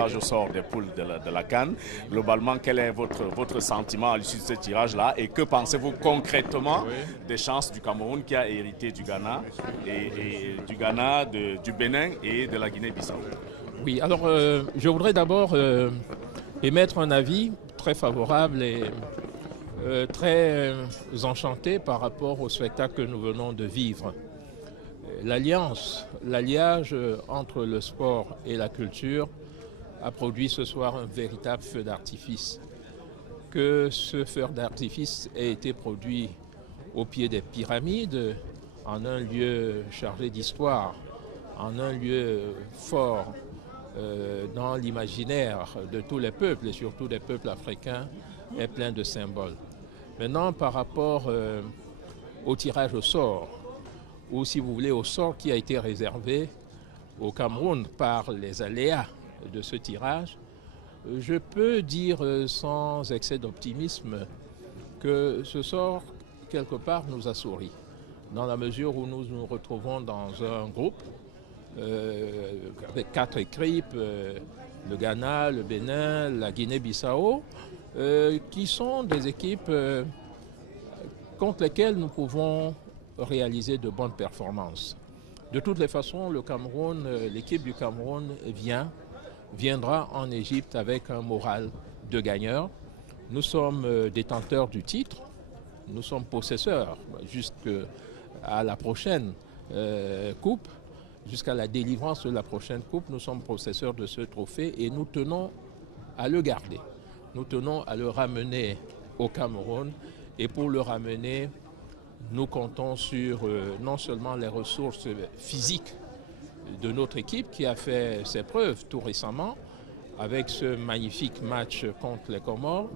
tirage au sort des poules de la CAN. Globalement, quel est votre sentiment à l'issue de ce tirage-là et que pensez-vous concrètement des chances du Cameroun qui a hérité du Ghana, du Bénin et de la Guinée-Bissau? Oui, alors je voudrais d'abord émettre un avis très favorable et très enchanté par rapport au spectacle que nous venons de vivre. L'alliage entre le sport et la culture a produit ce soir un véritable feu d'artifice. Que ce feu d'artifice ait été produit au pied des pyramides, en un lieu chargé d'histoire, en un lieu fort dans l'imaginaire de tous les peuples et surtout des peuples africains, est plein de symboles. Maintenant, par rapport au tirage au sort, ou si vous voulez au sort qui a été réservé au Cameroun par les aléas de ce tirage, je peux dire sans excès d'optimisme que ce sort, quelque part, nous a souri, dans la mesure où nous nous retrouvons dans un groupe avec 4 équipes, le Ghana, le Bénin, la Guinée-Bissau, qui sont des équipes contre lesquelles nous pouvons réaliser de bonnes performances. De toutes les façons, le Cameroun, l'équipe du Cameroun viendra en Égypte avec un moral de gagneur. Nous sommes détenteurs du titre, nous sommes possesseurs jusqu'à la prochaine coupe, jusqu'à la délivrance de la prochaine coupe, nous sommes possesseurs de ce trophée et nous tenons à le garder. Nous tenons à le ramener au Cameroun et pour le ramener, nous comptons sur non seulement les ressources physiques de notre équipe qui a fait ses preuves tout récemment avec ce magnifique match contre les Comores,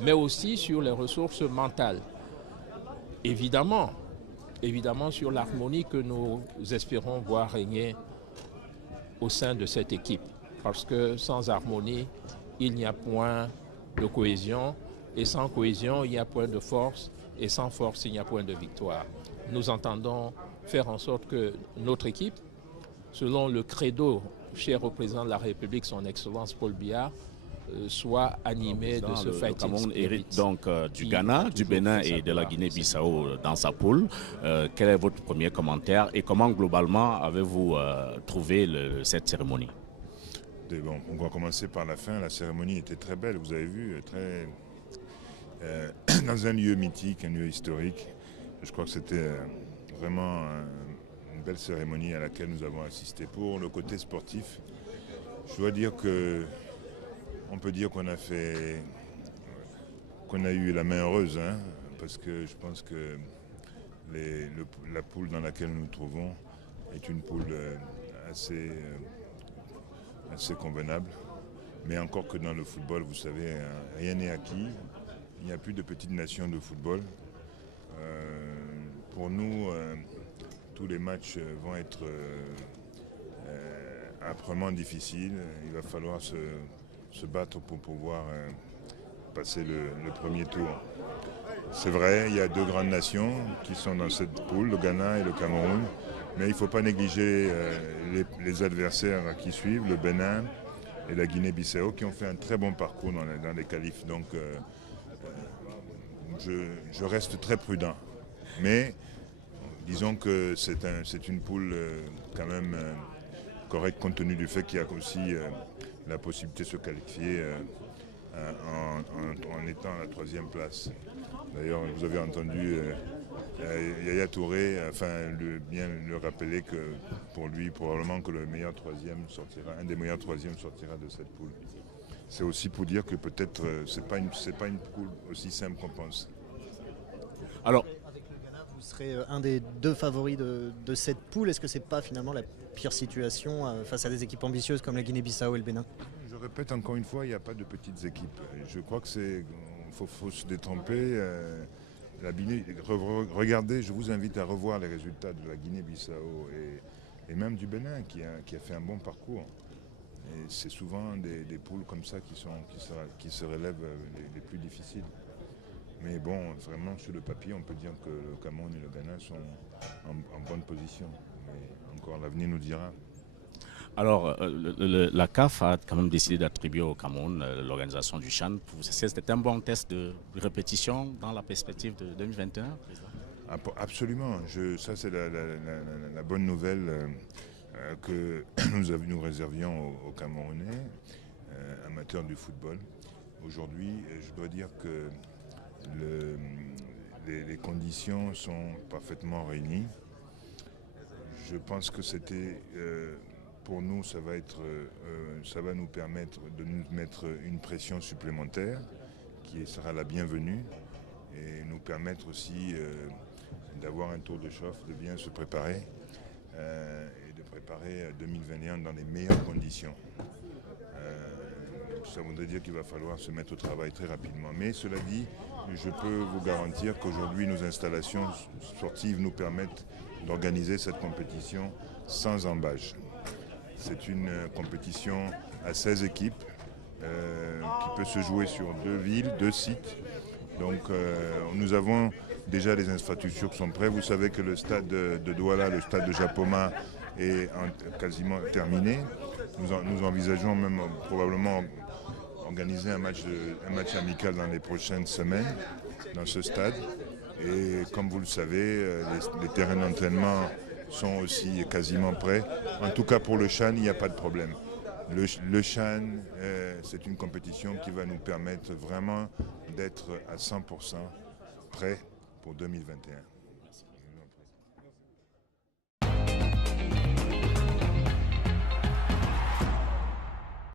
mais aussi sur les ressources mentales. Évidemment sur l'harmonie que nous espérons voir régner au sein de cette équipe. Parce que sans harmonie, il n'y a point de cohésion. Et sans cohésion, il n'y a point de force. Et sans force, il n'y a point de victoire. Nous entendons faire en sorte que notre équipe, selon le credo cher au président de la République, son Excellence Paul Biya, soit animée de ce fighting spirit. Le Cameroun spirit hérite donc du Ghana, du Bénin et de la Guinée-Bissau dans sa poule. Quel est votre premier commentaire et comment globalement avez-vous trouvé cette cérémonie? Bon, on va commencer par la fin. La cérémonie était très belle, vous avez vu, dans un lieu mythique, un lieu historique. Je crois que c'était vraiment une belle cérémonie à laquelle nous avons assisté. Pour le côté sportif, je dois dire que on peut dire qu'on a eu la main heureuse, hein, parce que je pense que la poule dans laquelle nous nous trouvons est une poule assez convenable. Mais encore que dans le football, vous savez, rien n'est acquis. Il n'y a plus de petites nations de football. Pour nous, tous les matchs vont être âprement difficiles. Il va falloir se battre pour pouvoir passer le premier tour. C'est vrai, il y a deux grandes nations qui sont dans cette poule, le Ghana et le Cameroun. Mais il ne faut pas négliger les adversaires qui suivent, le Bénin et la Guinée-Bissau, qui ont fait un très bon parcours dans les qualifs. Donc je reste très prudent. Mais disons que c'est une poule quand même correcte compte tenu du fait qu'il y a aussi la possibilité de se qualifier en étant à la troisième place. D'ailleurs, vous avez entendu Yaya Touré bien le rappeler que pour lui, probablement que le meilleur troisième sortira, un des meilleurs troisièmes sortira de cette poule. C'est aussi pour dire que peut-être c'est pas une poule aussi simple qu'on pense. Alors, avec le Ghana, vous serez un des deux favoris de cette poule. Est-ce que c'est pas finalement la pire situation face à des équipes ambitieuses comme la Guinée-Bissau et le Bénin? Je répète encore une fois, il n'y a pas de petites équipes. Je crois que faut se détromper. Regardez, je vous invite à revoir les résultats de la Guinée-Bissau et même du Bénin qui a fait un bon parcours. Et c'est souvent des poules comme ça qui se relèvent les plus difficiles. Mais bon, vraiment sur le papier, on peut dire que le Cameroun et le Ghana sont en bonne position. Mais encore l'avenir nous dira. Alors, la CAF a quand même décidé d'attribuer au Cameroun l'organisation du CHAN. C'était un bon test de répétition dans la perspective de 2021, président? Absolument. Ça, c'est la bonne nouvelle que nous réservions aux Camerounais, amateurs du football. Aujourd'hui, je dois dire que les conditions sont parfaitement réunies. Je pense que c'était... pour nous, ça va nous permettre de nous mettre une pression supplémentaire qui sera la bienvenue et nous permettre aussi d'avoir un tour de chauffe, de bien se préparer et de préparer 2021 dans les meilleures conditions. Ça voudrait dire qu'il va falloir se mettre au travail très rapidement. Mais cela dit, je peux vous garantir qu'aujourd'hui, nos installations sportives nous permettent d'organiser cette compétition sans embâche. C'est une compétition à 16 équipes qui peut se jouer sur 2 villes, 2 sites. Donc nous avons déjà les infrastructures qui sont prêtes. Vous savez que le stade de Douala, le stade de Japoma est quasiment terminé. Nous envisageons même probablement organiser un match amical dans les prochaines semaines dans ce stade. Et comme vous le savez, les terrains d'entraînement sont aussi quasiment prêts. En tout cas pour le CHAN, il n'y a pas de problème. Le CHAN, c'est une compétition qui va nous permettre vraiment d'être à 100% prêts pour 2021.